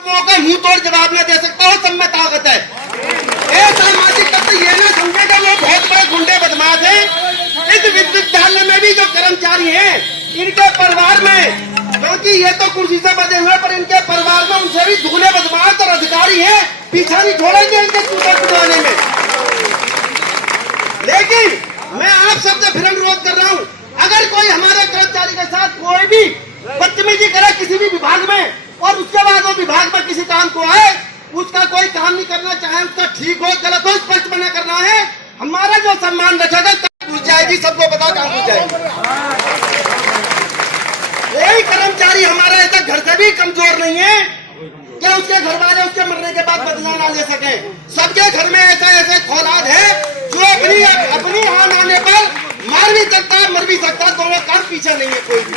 का मुंह तोड़ जवाब न दे सकता हो, सब में ताकत है। सामाजिक तत्व ये ना समझेगा वो बहुत बड़े गुंडे बदमाश हैं। इस विश्वविद्यालय में भी जो कर्मचारी हैं, इनके परिवार में, क्योंकि ये तो कुर्सी से बचे हुए, पर इनके परिवार में उनसे भी दुगने बदमाश और अधिकारी हैं, पीछा नहीं छोड़ेंगे इनके चूता कुदाने में। लेकिन मैं आप सबसे फिर अनुरोध कर रहा हूँ, अगर कोई हमारे कर्मचारी के साथ कोई भी बदतमीजी करे किसी भी विभाग में, और उसके बाद वो विभाग में किसी काम को आए, उसका कोई काम नहीं करना चाहे, उसका ठीक हो गलत हो स्पष्ट मना करना है, हमारा जो सम्मान रखेगा पूछ जाएगी, सबको पता कहाँ पूछ जाएगी। कोई कर्मचारी हमारा ऐसा घर से भी कमजोर नहीं है क्या उसके घर वाले उसके मरने के बाद बदला ना ले सके। सबके घर में ऐसे औलाद है जो अपनी आन आने पर मार भी सकता मर भी सकता, दोनों काम पीछे नहीं है कोई भी।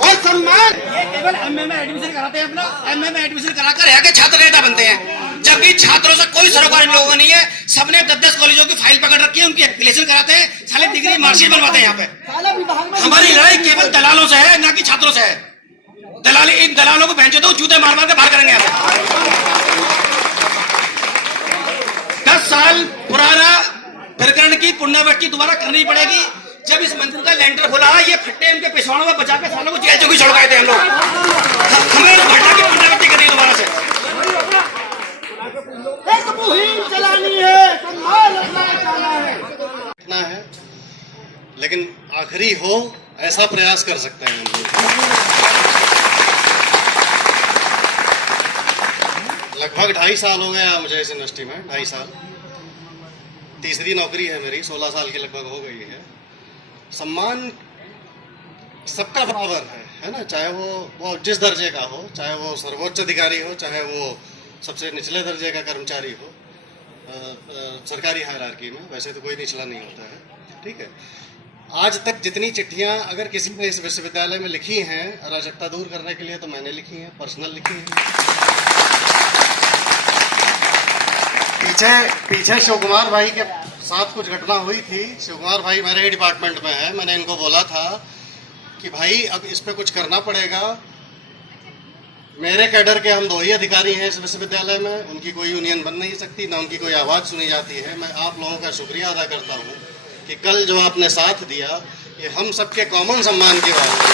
और सम्मान ये केवल एमए में एडमिशन कराते हैं, अपना एमए में एडमिशन कराकर यहाँ के छात्र नेता बनते हैं, जबकि छात्रों से कोई सरोकार इन लोगों का नहीं है। सबने 10-10 कॉलेजों की फाइल पकड़ रखी है, उनकी एप्लीकेशन कराते हैं, साले डिग्री मार्कशीट बनवाते हैं। यहाँ पे हमारी लड़ाई केवल दलालों से है, ना कि छात्रों से है। दलाली, इन दलालों को भैंचो दो जूते मार मार के बाहर करेंगे। यहाँ पे 10 साल पुराना प्रकरण की पुनरावृत्ति दोबारा करनी पड़ेगी। जब इस मंदिर का लेंटर खुला, ये फट्टे इनके पेशवानों में बचा के सालों को जेल चौकी छुड़वाए थे हम लोग। हमें इस घटना की पुनरावृत्ति करनी है दोबारा से। एक मुहिम चलानी है, सम्मान रखना है, लेकिन आखिरी हो ऐसा प्रयास कर सकते हैं। लगभग 2.5 साल हो गया मुझे इस यूनिवर्सिटी में, 2.5 साल। तीसरी नौकरी है मेरी, 16 साल की लगभग हो गई है। सम्मान सबका बराबर है ना, चाहे वो जिस दर्जे का हो, चाहे वो सर्वोच्च अधिकारी हो, चाहे वो सबसे निचले दर्जे का कर्मचारी हो। सरकारी हायरार्की में वैसे तो कोई निचला नहीं होता है, ठीक है। आज तक जितनी चिट्ठियां अगर किसी ने इस विश्वविद्यालय में लिखी हैं अराजकता दूर करने के लिए, तो मैंने लिखी हैं, पर्सनल लिखी हैं। पीछे शिव कुमार भाई के साथ कुछ घटना हुई थी। शिव कुमार भाई मेरे ही डिपार्टमेंट में है। मैंने इनको बोला था कि भाई अब इस पे कुछ करना पड़ेगा। मेरे कैडर के हम 2 ही अधिकारी हैं इस विश्वविद्यालय में, उनकी कोई यूनियन बन नहीं सकती, ना उनकी कोई आवाज़ सुनी जाती है। मैं आप लोगों का शुक्रिया अदा करता हूँ कि कल जो आपने साथ दिया, ये हम सबके कॉमन सम्मान की बात है।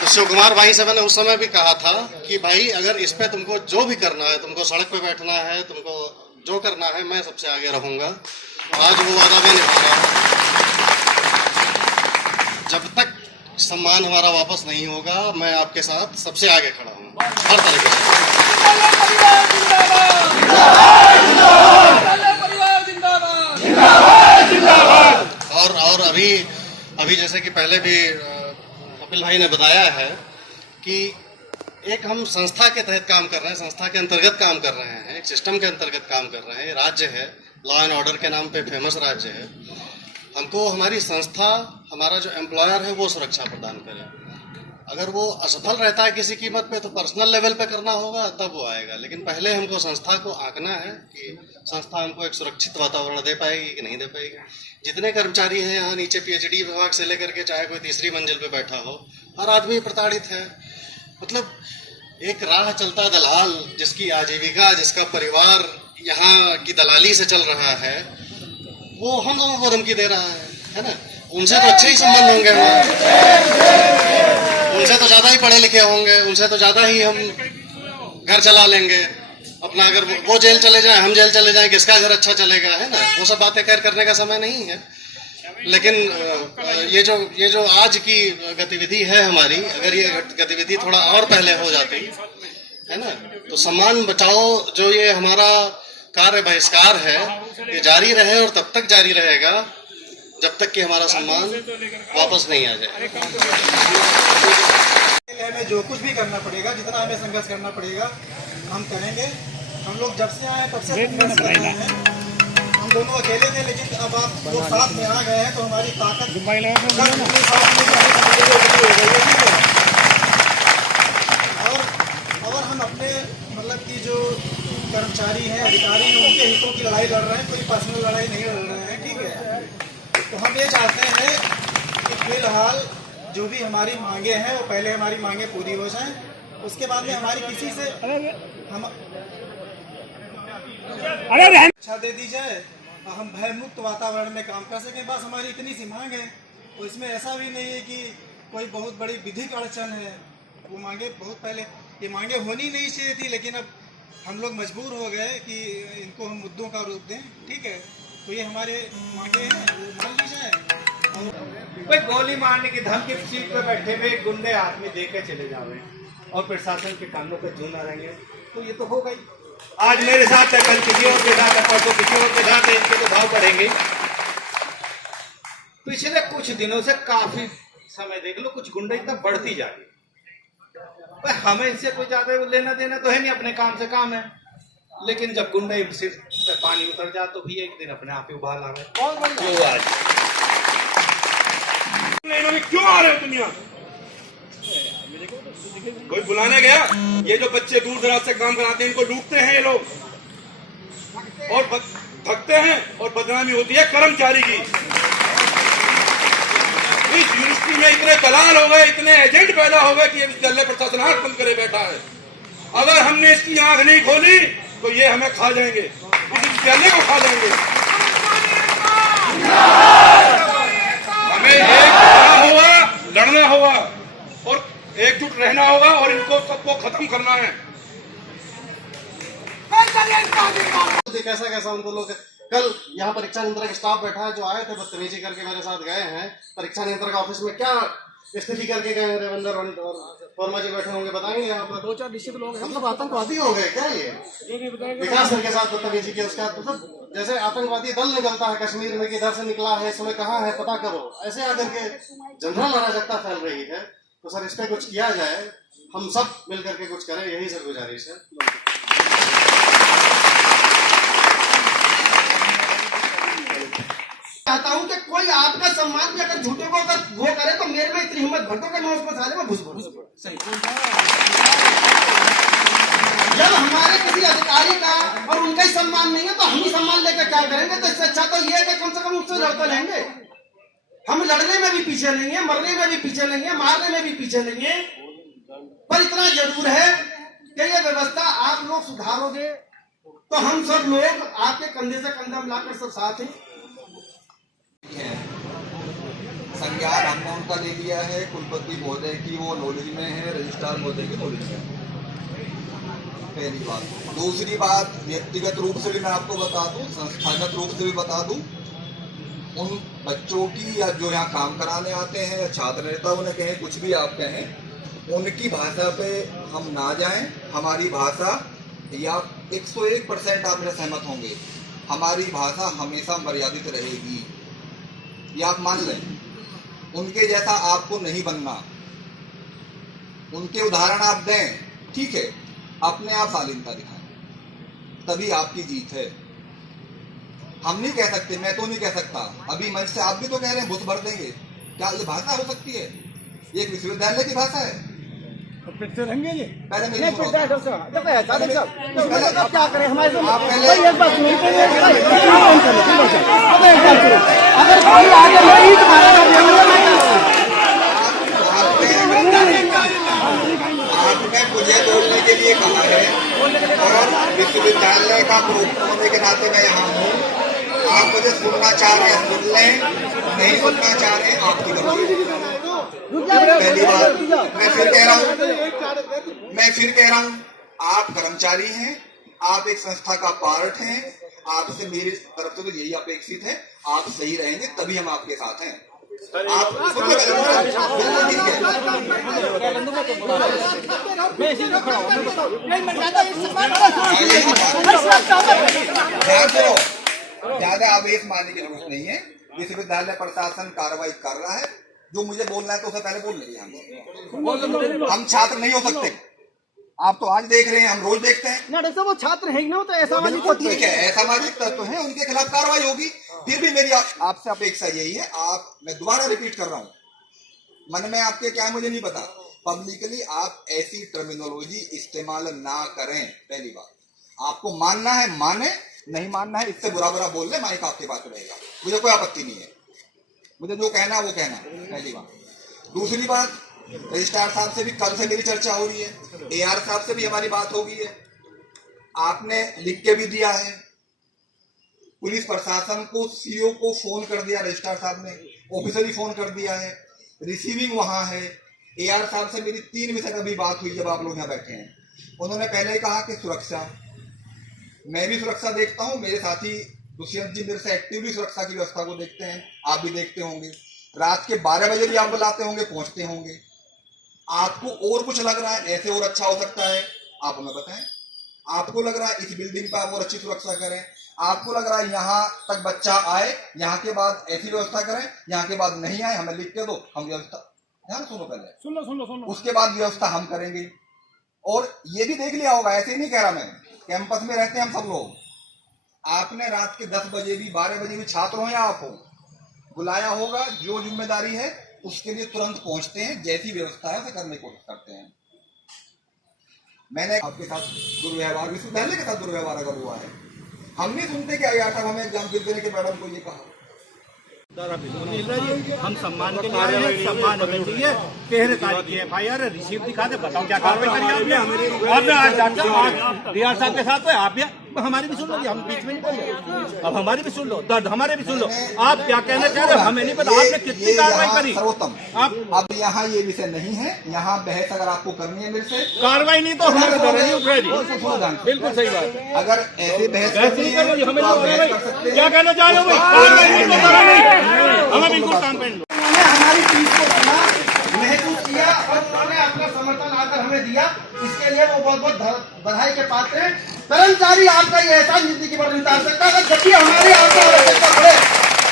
तो शिव कुमार भाई से मैंने उस समय भी कहा था कि भाई अगर इस पे तुमको जो भी करना है, तुमको सड़क पे बैठना है, तुमको जो करना है, मैं सबसे आगे रहूँगा। आज वो वादा भी निभाना है। जब तक सम्मान हमारा वापस नहीं होगा, मैं आपके साथ सबसे आगे खड़ा हूँ हर तरीके से। और अभी जैसे कि पहले भी कपिल भाई ने बताया है कि एक हम संस्था के तहत काम कर रहे हैं, संस्था के अंतर्गत काम कर रहे हैं, एक सिस्टम के अंतर्गत काम कर रहे हैं। राज्य है, लॉ एंड ऑर्डर के नाम पे फेमस राज्य है। हमको हमारी संस्था, हमारा जो एम्प्लॉयर है वो सुरक्षा प्रदान करे। अगर वो असफल रहता है किसी कीमत पे, तो पर्सनल लेवल पे करना होगा, तब वो आएगा। लेकिन पहले हमको संस्था को आंकना है कि संस्था हमको एक सुरक्षित वातावरण दे पाएगी कि नहीं दे पाएगी। जितने कर्मचारी हैं यहाँ नीचे, PhD विभाग से लेकर के चाहे कोई तीसरी मंजिल पे बैठा हो, हर आदमी प्रताड़ित है। मतलब एक राह चलता दलाल जिसकी आजीविका, जिसका परिवार यहाँ की दलाली से चल रहा है, वो हम लोगों को धमकी दे रहा है ना। उनसे तो अच्छे ही संबंध होंगे, उनसे तो ज्यादा ही पढ़े लिखे होंगे, उनसे तो ज्यादा ही हम घर चला लेंगे अपना। अगर वो जेल चले जाए, हम जेल चले जाए, किसका घर अच्छा चलेगा, है ना। वो सब बातें करने का समय नहीं है। लेकिन ये जो आज की गतिविधि है हमारी, अगर ये गतिविधि थोड़ा और पहले हो जाती है ना, तो सम्मान बचाओ जो ये हमारा कार्य बहिष्कार है, ये जारी रहे और तब तक जारी रहेगा जब तक कि हमारा सम्मान वापस नहीं आ जाए। हमें जो कुछ भी करना पड़ेगा, जितना हमें संघर्ष करना पड़ेगा, हम करेंगे। हम लोग जब से आए तब से संघर्ष कर रहे हैं। हम दोनों अकेले थे, लेकिन अब आप लोग साथ में आ गए हैं तो हमारी ताकत और हम अपने मतलब कि जो कर्मचारी हैं, अधिकारी हैं, उनके हितों की लड़ाई लड़ रहे हैं, कोई पर्सनल लड़ाई नहीं लड़ रहे हैं, ठीक है। तो हम ये चाहते हैं कि फिलहाल जो भी हमारी मांगे हैं वो पहले हमारी मांगे पूरी हो जाएं, उसके बाद में हमारी किसी से हम अच्छा दे दी जाए, हम भयमुक्त वातावरण में काम कर सकें। बस हमारी इतनी सी मांग है। और इसमें ऐसा भी नहीं है कि कोई बहुत बड़ी विधिक अड़चन है। वो मांगे बहुत पहले ये मांगे होनी नहीं चाहिए थी, लेकिन अब हम लोग मजबूर हो गए कि इनको हम मुद्दों का रूप दें। ठीक है, तो ये हमारे मांगे हैं, वो मान ली जाए। कोई गोली मारने की धमकी सीट पे बैठे हुए गुंडे हाथ में देके चले जावे और प्रशासन के कानों पे जू ना रहेंगे, तो ये तो हो गई। आज मेरे साथ है, कल किसी और के साथ है, परसों किसी और के साथ है, इनके तो भाव बढ़ेंगे। पिछले कुछ दिनों से काफी समय देख लो, कुछ गुंडे इतना बढ़ती जा रही है। हमें इनसे कोई ज्यादा लेना देना तो है नहीं, अपने काम से काम है। लेकिन जब गुंडे सिर पे पानी उतर जा तो भी एक दिन अपने आप ही उबाल आ गए। आज इन्होंने क्यों आ रहे हो तुम यहाँ? कोई बुलाने गया? ये जो बच्चे दूर दराज से काम कराते हैं, इनको लूटते हैं ये लोग और भगते हैं, और बदनामी होती है कर्मचारी की। इस यूनिवर्सिटी में इतने दलाल हो गए, इतने एजेंट पैदा हो गए कि ये विद्यालय प्रशासन आंख बंद करे बैठा है। अगर हमने इसकी आंख नहीं खोली तो ये हमें खा जाएंगे, इस विद्यालय को खा जाएंगे। हमें लड़ना होगा और एकजुट रहना होगा और इनको सबको खत्म करना है। कैसा कैसा उनको लोग कल यहाँ परीक्षा नियंत्रक स्टाफ बैठा है, जो आए थे बदतमीजी करके मेरे साथ गए हैं। परीक्षा नियंत्रक ऑफिस में क्या स्थिति करके गए हैं, रेवेंद्र और वर्मा जी बैठे होंगे, बताएंगे यहाँ पर। 2-4 निश्चित लोग मतलब आतंकवादी हो गए क्या? ये विकास सर के साथ बदतमीजी की, उसके बाद मतलब जैसे आतंकवादी दल निकलता है कश्मीर में, किधर से निकला है, इसमें कहाँ है, पता करो। ऐसे आकर के जनरल अराजकता फैल रही है। तो सर इस पे कुछ किया जाए, हम सब मिलकर के कुछ करें, यही सर गुजारिश है। चाहता हूँ कि कोई आपका सम्मान भी अगर झूठे को अगर वो करे तो मेरे में इतनी हिम्मत भर दो कि मैं उसको साले में घुस पड़ूं। जब हमारे किसी अधिकारी का और उनका ही सम्मान नहीं है तो हम ही सम्मान लेकर क्या करेंगे? तो इससे अच्छा तो ये है कि कम से कम उससे लड़ते रहेंगे। हम लड़ने में भी पीछे नहीं है, मरने में भी पीछे नहीं है, मारने में भी पीछे नहीं है। पर इतना जरूर है कि ये व्यवस्था आप लोग सुधारोगे तो हम सब लोग आपके कंधे से कंधा मिलाकर सब साथ हैं। संज्ञान हमने उनका ले लिया है, कुलपति महोदय की वो नॉलेज में है, रजिस्ट्रार महोदय की नॉलेज में है। पहली बात। दूसरी बात, व्यक्तिगत रूप से भी मैं आपको बता दूं, संस्थागत रूप से भी बता दूं, उन बच्चों की या जो यहाँ काम कराने आते हैं, छात्र नेता उन्हें कहें, कुछ भी आप कहें, उनकी भाषा पे हम ना जाएं। हमारी भाषा, या 101% आप मेरे सहमत होंगे, हमारी भाषा हमेशा मर्यादित रहेगी, ये आप मान लें। उनके जैसा आपको नहीं बनना, उनके उदाहरण आप दें, ठीक है, अपने आप शालीनता दिखाएं, तभी आपकी जीत है। हम नहीं कह सकते, मैं तो नहीं कह सकता, अभी मंच से आप भी तो कह रहे हैं घुस भर देंगे, क्या ये भाषा हो सकती है? ये एक विश्वविद्यालय की भाषा है। रहेंगे ये पहले मेरी सुनो। क्या करें हमारे आप पहले अगर कोई आगे नहीं आपने मुझे बोलने के लिए कहा है और विश्वविद्यालय का ग्रुप होने के नाते मैं यहाँ हूँ। आप मुझे सुनना चाह रहे हैं सुन लें, नहीं सुनना चाह रहे हैं आपकी गलती। पहली बात मैं फिर कह रहा हूँ, आप कर्मचारी हैं, आप एक संस्था का पार्ट हैं, आपसे मेरी तरफ से तो यही अपेक्षित है, आप सही रहेंगे तभी हम आपके साथ हैं। आप ज्यादा आवेश मानने की जरूरत नहीं है। विश्वविद्यालय प्रशासन कार्रवाई कर रहा है, जो मुझे बोलना है तो उसे पहले बोल लीजिए। हम छात्र नहीं हो सकते, आप तो आज देख रहे हैं, हम रोज देखते हैं ना। डॉक्टर वो छात्र है ना, तो ऐसा ठीक है, असामाजिक तत्व है, उनके खिलाफ कार्रवाई होगी। फिर भी मेरी आपसे अपेक्षा यही है, मैं दोबारा रिपीट कर रहा हूँ, मन में आपके क्या मुझे नहीं पता, पब्लिकली आप ऐसी टर्मिनोलॉजी इस्तेमाल ना करें। पहली बात, आपको मानना है माने, नहीं मानना है इससे बुरा बुरा बोल ले, माइक आपके पास रहेगा, मुझे कोई आपत्ति नहीं है, मुझे जो कहना है वो कहना है। पहली बात। दूसरी बात, रजिस्ट्रार साहब से भी कल से मेरी चर्चा हो रही है, AR साहब से भी हमारी बात हो गई है, आपने लिख के भी दिया है, पुलिस प्रशासन को, CO को फोन कर दिया, रजिस्ट्रार साहब ने ऑफिशियली फोन कर दिया है, रिसीविंग वहां है। AR साहब से मेरी 3 बजे तक अभी बात हुई जब आप लोग यहाँ बैठे हैं। उन्होंने पहले ही कहा कि सुरक्षा, मैं भी सुरक्षा देखता हूँ, मेरे साथी दुष्यंत जी मेरे से एक्टिवली सुरक्षा की व्यवस्था को देखते हैं, आप भी देखते होंगे। रात के 12 बजे भी आप बुलाते होंगे, पहुंचते होंगे। आपको और कुछ लग रहा है ऐसे और अच्छा हो सकता है, आप हमें बताएं। आपको लग रहा है इस बिल्डिंग पर आप और अच्छी सुरक्षा करें, आपको लग रहा है यहाँ तक बच्चा आए, यहाँ के बाद ऐसी व्यवस्था करें, यहाँ के बाद नहीं आए, हमें लिख के दो, हम व्यवस्था, ध्यान सुनो पहले, सुन लो, उसके बाद व्यवस्था हम करेंगे। और ये भी देख लिया होगा, ऐसे ही नहीं कह रहा मैं, कैंपस में रहते हैं हम सब लोग, आपने रात के 10 बजे भी 12 बजे भी छात्र हो या आप हो, बुलाया होगा, जो जिम्मेदारी है उसके लिए तुरंत पहुंचते हैं, जैसी व्यवस्था है उसे करने की कोशिश करते हैं। मैंने आपके साथ दुर्व्यवहार, विश्वविद्यालय के साथ दुर्व्यवहार अगर हुआ है, हम नहीं सुनते कि आया हमें एग्जाम फिर देने के मैडम को ये कहा। हम सम्मान के लिए आए हैं, सम्मान होना चाहिए। 13 तारीख की FIR रिसीव दिखा दे, बताओ क्या कार्रवाई करिए आपने आज डॉक्टर DR साहब के साथ आप भी हमारी भी सुन लो, हम बीच में नहीं बोल, अब हमारी भी सुन लो, दर्द हमारे भी सुन लो। आप क्या कहना चाह रहे हो हमें नहीं पता, आपने कितनी कार्रवाई करी। सर्वोत्तम, आप अब यहाँ ये विषय नहीं है, यहाँ बहस अगर आपको करनी है मेरे से, कार्रवाई नहीं तो हमारे बिल्कुल सही बात। अगर ऐसे बहस करनी है तो आप बहस कर सकते हैं। क्या कहना चाह रहे हो भाई, कार्रवाई नहीं तो करो, हमें बिल्कुल काम करने दो। उन्होंने हमारी चीज को सुना, महसूस किया और उन्होंने अपना समर्थन आकर हमें दिया, इसके लिए वो बहुत बहुत बधाई के पात्र हैं। कर्मचारी आपका ये एहसास जिंदगी भर नहीं उतार सकता, अगर जब भी हमारी आपको आवश्यकता पड़े,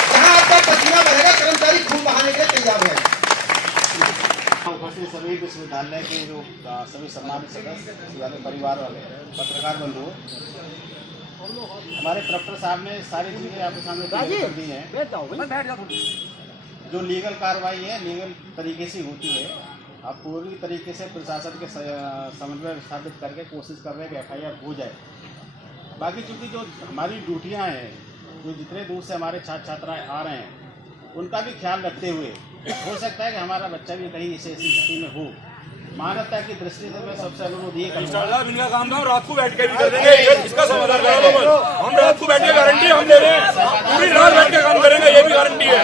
जहाँ आपका पसीना बहेगा, कर्मचारी खून बहाने के लिए तैयार है। उपस्थित सभी विश्वविद्यालय के जो सभी सम्मानित सदस्य, विश्वविद्यालय परिवार वाले, पत्रकार बंधु, हमारे प्रोफेसर साहब ने सारी चीजें आपके सामने कर दी हैं। जो लीगल कार्रवाई है लीगल तरीके से होती है, आप पूरी तरीके से प्रशासन के समन्वय स्थापित करके कोशिश कर रहे हैं कि FIR हो जाए। बाकी चूंकि जो हमारी ड्यूटियां हैं, जो जितने दूर से हमारे छात्र छात्राएं आ रहे हैं, उनका भी ख्याल रखते हुए हो सकता है कि हमारा बच्चा भी कहीं ऐसी स्थिति में हो, मानवता की दृष्टि से मैं सबसे अनुरोध ये करूँगा, इनका काम था, रात को बैठ के भी कर देंगे, इसका समाधान करा दो। हम रात को बैठ के गारंटी हम दे रहे हैं, पूरी रात बैठ के काम करेंगे, ये भी गारंटी है,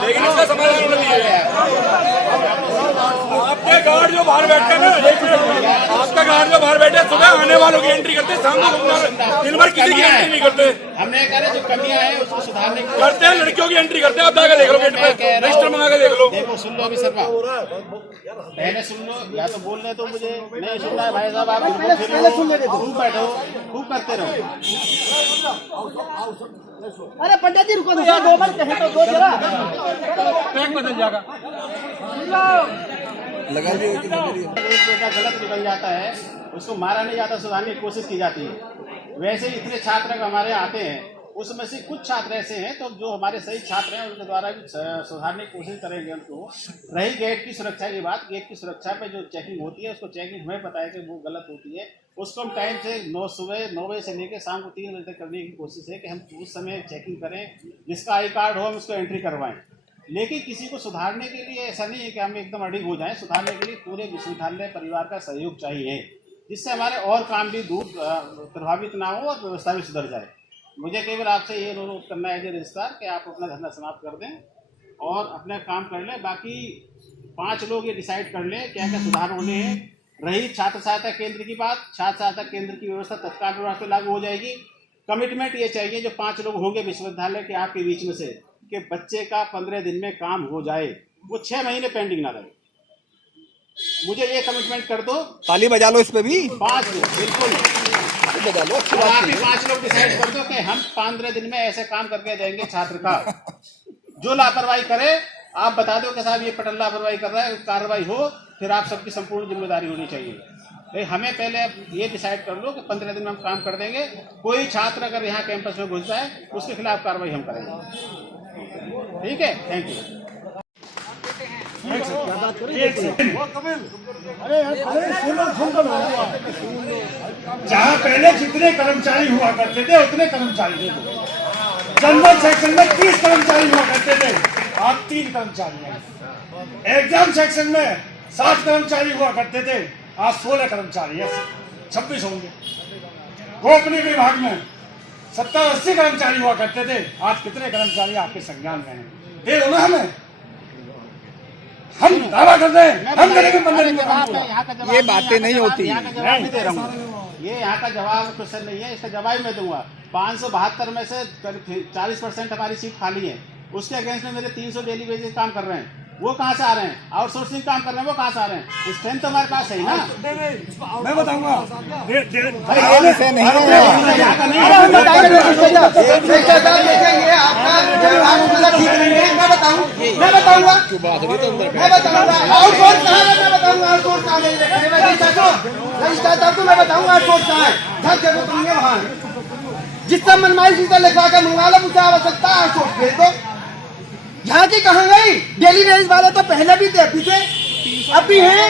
लेकिन इसका समाधान नहीं है। आपके गार्ड जो बाहर बैठे ना, आपका गार्ड जो बाहर बैठे, सुबह आने वालों की एंट्री करते, शाम को दिन भर किसी की एंट्री नहीं करते। हमने कहा जो कमियां हैं उसको सुधारने करते हैं, लड़कियों की एंट्री करते हैं। आप जाकर देख लो, गेट पे रजिस्टर मंगा के देख लो। देखो सुन लो अभी शर्मा, पहले सुन लो, या तो बोल रहे तो मुझे नहीं सुनना है भाई साहब, आप खूब बैठो, खूब करते रहो। अरे पंडित जी रुको, 2 बार कहे तो दो जरा बदल जाएगा। बेटा गलत निकल जाता है, उसको मारा नहीं जाता, सुधारने की कोशिश की जाती है। वैसे ही इतने छात्र हमारे आते हैं, उसमें से कुछ छात्र ऐसे हैं तो जो हमारे सही छात्र हैं उनके द्वारा भी सुधारने की कोशिश करेंगे उनको। रही गेट की सुरक्षा की बात, गेट की सुरक्षा पे जो चेकिंग होती है, उसको चेकिंग हमें पता है कि वो गलत होती है, उसको हम टाइम से सुबह 9 बजे से लेकर शाम को 3 बजे तक करने की कोशिश है कि हम उस समय चेकिंग करें, जिसका आई कार्ड हो हम उसको एंट्री करवाएं। लेकिन किसी को सुधारने के लिए ऐसा नहीं है कि हम एकदम अडिग हो जाएं, सुधारने के लिए पूरे विश्वविद्यालय परिवार का सहयोग चाहिए, जिससे हमारे और काम भी दूर प्रभावित ना हो और व्यवस्था भी सुधर जाए। मुझे केवल आपसे ये अनुरोध करना है रजिस्ट्रार कि आप अपना धरना समाप्त कर दें और अपना काम कर लें। बाकी 5 लोग ये डिसाइड कर लें क्या क्या सुधार होने हैं। रही छात्र सहायता केंद्र की बात, छात्र सहायता केंद्र की व्यवस्था तत्काल प्रभाव से लागू हो जाएगी। कमिटमेंट ये चाहिए जो 5 लोग होंगे विश्वविद्यालय के आपके बीच में से, कि बच्चे का 15 दिन में काम हो जाए, वो 6 महीने पेंडिंग ना रहे। मुझे ये कमिटमेंट कर दो। ताली बजा लो इस पे भी। 5 लोग बिल्कुल बजा लो, अच्छी बात है। 5 लोग डिसाइड कर दो कि हम 15 दिन में ऐसे काम करके देंगे छात्र का। जो लापरवाही करे आप बता दो कि साहब ये पटल लापरवाही कर रहा है, कार्रवाई हो, फिर आप सबकी संपूर्ण जिम्मेदारी होनी चाहिए। हमें पहले ये डिसाइड कर लो कि 15 दिन में हम काम कर देंगे। कोई छात्र अगर यहाँ कैंपस में घुस जाए उसके खिलाफ कार्रवाई हम करेंगे। ठीक है, थैंक यू। जहाँ पहले जितने कर्मचारी हुआ करते थे उतने कर्मचारी दे दो। जनरल सेक्शन में 30 कर्मचारी हुआ करते थे, आप 3 कर्मचारी हैं। एग्जाम सेक्शन में 60 कर्मचारी हुआ करते थे, आज 16 कर्मचारी है, 26 होंगे। गोपनीय विभाग में 70-80 कर्मचारी हुआ करते थे, आज कितने कर्मचारी आपके संज्ञान में हैं? दे दो ना हमें, हम दावा कर रहे हैं, हम करेंगे 15 दिन का काम पूरा। ये बातें नहीं होती। यहाँ का जवाब भी दे रहा हूँ, ये यहाँ का जवाब क्वेश्चन नहीं है, इसका जवाब मैं दूंगा। 572 में से 40% हमारी सीट खाली है, उसके अगेंस्ट में मेरे 300 डेली बेसिस काम कर रहे हैं, वो कहाँ से आ रहे हैं? आउटसोर्सिंग काम कर रहे हैं, वो कहाँ से आ रहे हैं? स्ट्रेंथ तो हमारे पास है ना। मैं बताऊंगा ऐसे नहीं है। ये आपका जवाब मतलब ठीक नहीं है। मैं बताऊंगा आउटसोर्स कहाँ है, मैं बताऊंगा आउटसोर्स कहाँ है। रजिस्ट्रार को मैं बताऊंगा आउटसोर्स कहाँ है। धन जरूरत नहीं है वहाँ, जिससे मनमाई चीजें लिखवा कर मंगा लो, मुझे आवश्यकता है आउटसोर्स भेज दो। यहाँ की कहाँ गई? डेली बेसिस वाले तो पहले भी देती थे, अब भी है,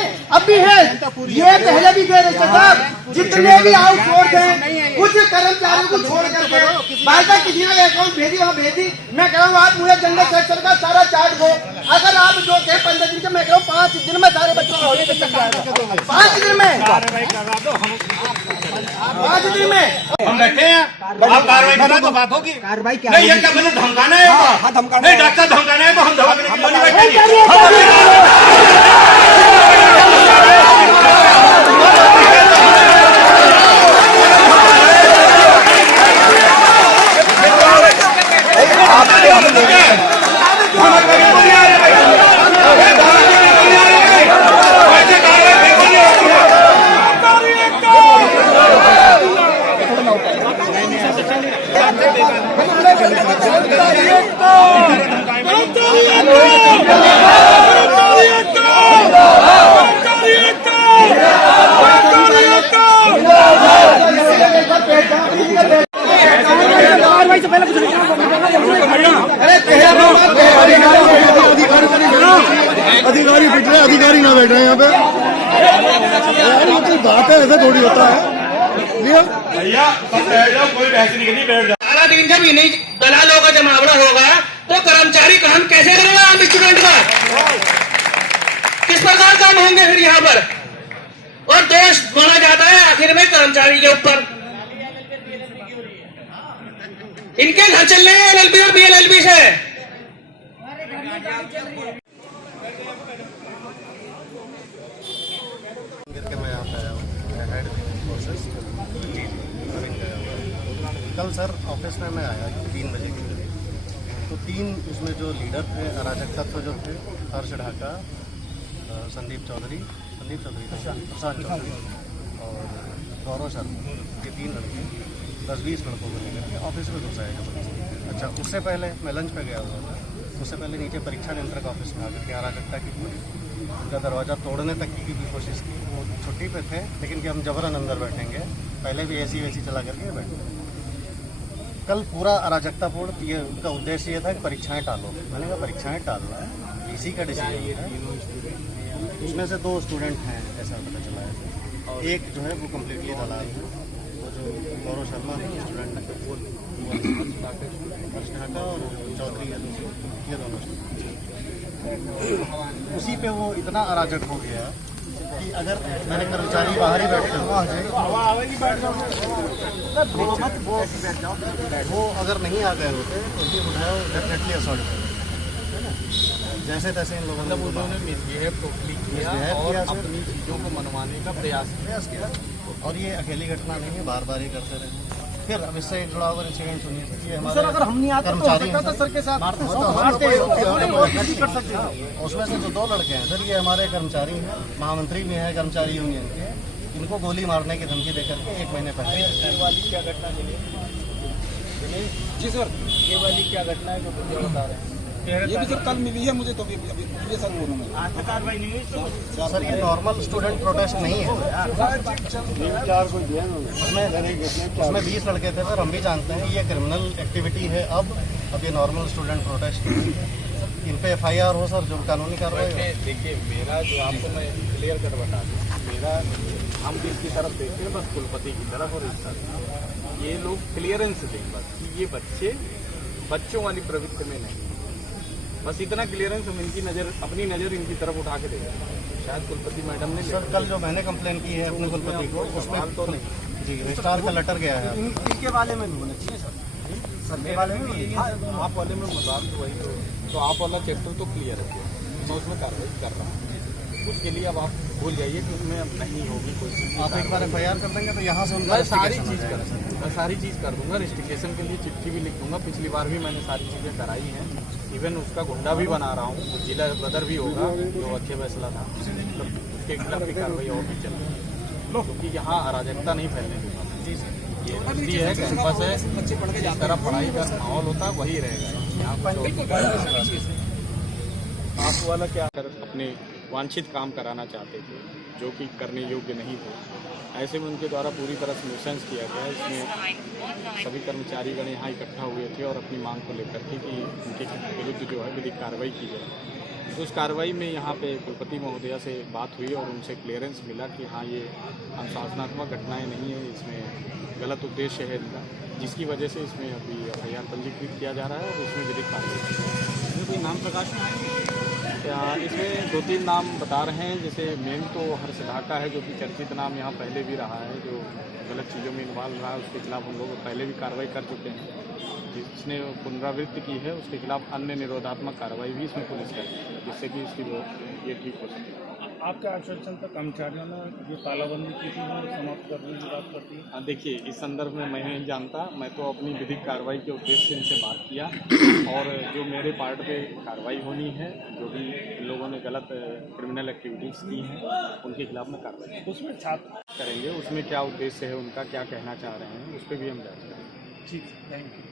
ये पहले भी दे रहे साहब। जितने भी आउटसोर्स हैं, कुछ कर्मचारियों को छोड़ करके बाकी किसी ने अकाउंट भेजी, वहाँ भेजी। मैं कह रहा हूँ आप मुझे जनरल सेक्शन का सारा चार्ट दो। अगर आप जो कहे 15 दिन के, मैं कह रहा हूँ 5 दिन में सारे बच्चों को होने के 5 दिन में, 5 दिन में हम बैठे हैं, आप कार्रवाई करो तो बात होगी। कार्रवाई क्या नहीं, ये क्या मतलब धमकाना है? हाँ, धमकाना नहीं, डॉक्टर धमकाना है तो हम दवा करने के लिए नहीं बैठेंगे। अधिकारी बैठ रहे, अधिकारी ना बैठ रहे यहाँ पे। बात है, ऐसा थोड़ी होता है भैया, सब बैठ जाओ, कोई बहस नहीं करनी, बैठ जाओ। सारा दिन जब इन्हीं दलालों का जमावड़ा होगा तो कर्मचारी काम कैसे करेगा आम स्टूडेंट का? किस प्रकार काम होंगे फिर यहाँ पर? और दोष माना जाता है आखिर में कर्मचारी के ऊपर। इनके घर चल रहे हैं LLB और BLLB से। कल सर ऑफिस में मैं आया 3 बजे के करीब, तो 3 उसमें जो लीडर थे, अराजक तत्व जो थे, हर्ष ढाका, संदीप चौधरी, प्रशांत चौधरी और गौरव शर्मा, ये 3 लड़के 10-20 लड़कों को लेकर के ऑफिस में घुसाया। अच्छा, उससे पहले मैं लंच पे गया हुआ था, उससे पहले नीचे परीक्षा नियंत्रक ऑफिस में आकर के अराजकता की उनका दरवाज़ा तोड़ने तक की भी कोशिश की। वो छुट्टी पे थे, लेकिन कि हम जबरन अंदर बैठेंगे, पहले भी ऐसी वैसी चला करके बैठे। कल पूरा अराजकतापूर्ण, ये उनका उद्देश्य ये था कि परीक्षाएं टालो। मैंने कहा परीक्षाएं टालना है, इसी का डिसीजन है। उसमें से 2 स्टूडेंट हैं, ऐसा पता चला है। और एक जो है वो कम्प्लीटली दलाल है, वो जो गौरव शर्मा है स्टूडेंट है, हर्ष ढाका और चौधरी है, ये दोनों उसी पे वो इतना अराजक हो गया कि अगर मेरे कर्मचारी बाहर ही बैठते वो अगर नहीं आ गए होते तो ये उठाया डेफिनेटली असॉल्ट है ना। जैसे तैसे इन लोगों ने उन्होंने मिसबिहेव टोटली किया और अपनी चीज़ों को मनवाने का प्रयास किया। और ये अकेली घटना नहीं है, बार बार ही करते रहे। फिर अब इससे जुड़ा हुआ इंसिडेंट सुनिए, ये हमारे सर अगर हम नहीं आते कर्मचारी तो सर के साथ उसमें से जो 2 लड़के हैं सर, ये हमारे कर्मचारी हैं, महामंत्री भी हैं कर्मचारी यूनियन के। इनको गोली मारने की धमकी देकर के 1 महीने पहले। ये वाली क्या घटना मिली जी सर? ये वाली क्या घटना है जो बता रहे हैं? ये भी सर कल मिली है मुझे, तो ये सर बोलूँ आज तक कार्रवाई नहीं हुई सर। ये नॉर्मल स्टूडेंट प्रोटेस्ट नहीं है, उसमें 20 लड़के थे सर, हम भी जानते हैं ये क्रिमिनल एक्टिविटी है। अब ये नॉर्मल स्टूडेंट प्रोटेस्ट नहीं है, इन पे FIR हो सर, जो कानूनी कार्रवाई हो। देखिए, मेरा जो आपको मैं क्लियर कर बता दूँ, मेरा हम किसकी तरफ देखते हैं, बस कुलपति की तरफ। और इस तरफ ये लोग क्लियरेंस दें बस कि ये बच्चे बच्चों वाली प्रवृत्ति में नहीं। बस इतना क्लियरेंस हम इनकी नज़र, अपनी नज़र इनकी तरफ उठा के देंगे। शायद कुलपति मैडम ने सर कल जो मैंने कंप्लेन की है अपने कुलपति को, उसमें तो नहीं जी रजिस्ट्रार का लेटर गया है। इनके बारे में भी होना चाहिए सर के बारे में भी। आप वाले में मजाक तो वही तो आप वाला चैप्टर तो क्लियर है, मैं उसमें कार्रवाई कर रहा हूँ। उसके लिए अब आप भूल जाइए कि उसमें अब नहीं होगी कोई। आप एक बार FIR कर देंगे तो यहाँ से मैं सारी चीज़ कर दूंगा। रजिस्ट्रिकेशन के लिए चिट्ठी भी लिख दूंगा। पिछली बार भी मैंने सारी चीज़ें कराई हैं। इवन उसका गुंडा भी बना रहा हूँ, जिला बदर भी होगा जो अच्छे फैसला था, तो उसके खिलाफ भी कार्रवाई और भी चल रही है, क्योंकि यहाँ अराजकता नहीं फैलने दूंगा। ये यूनिवर्सिटी है, कैंपस है, जिस तरह पढ़ाई का माहौल होता है वही रहेगा यहाँ। आप वाला क्या कर अपने वांछित काम कराना चाहते थे जो कि करने योग्य नहीं थे, ऐसे में उनके द्वारा पूरी तरह से नुकसान्स किया गया। इसमें सभी कर्मचारीगण यहाँ इकट्ठा हुए थे और अपनी मांग को लेकर के कि उनके विरुद्ध जो है विधिक कार्रवाई की जाए। तो उस कार्रवाई में यहाँ पे कुलपति महोदया से बात हुई और उनसे क्लियरेंस मिला कि हाँ ये अनुशासनात्मक घटनाएँ नहीं है, इसमें गलत उद्देश्य है इनका, जिसकी वजह से इसमें अभी FIR पंजीकृत किया जा रहा है और इसमें विधिक कार्रवाई। कोई नाम प्रकाश में इसमें 2-3 नाम बता रहे हैं। जैसे मेन तो हर्ष ढाका है जो कि चर्चित नाम यहाँ पहले भी रहा है, जो गलत चीज़ों में इन्वॉल्व रहा है, उसके खिलाफ हम लोग पहले भी कार्रवाई कर चुके हैं। जिसने पुनरावृत्ति की है उसके खिलाफ अन्य निरोधात्मक कार्रवाई भी इसमें पुलिस करेगी, जिससे कि इसकी ये ठीक हो सके। आपका आश्वासन था कर्मचारियों ने ये तालाबंदी की थी वो समाप्त करने की बात करती है। देखिए इस संदर्भ में मैं नहीं जानता, मैं तो अपनी विधिक कार्रवाई के उद्देश्य से इनसे बात किया और जो मेरे पार्ट पे कार्रवाई होनी है, जो भी इन लोगों ने गलत क्रिमिनल एक्टिविटीज़ की हैं उनके खिलाफ में कार्रवाई उसमें छात्र करेंगे। उसमें क्या उद्देश्य है उनका, क्या कहना चाह रहे हैं, उस पर भी हम जाँच करेंगे। ठीक, थैंक यू।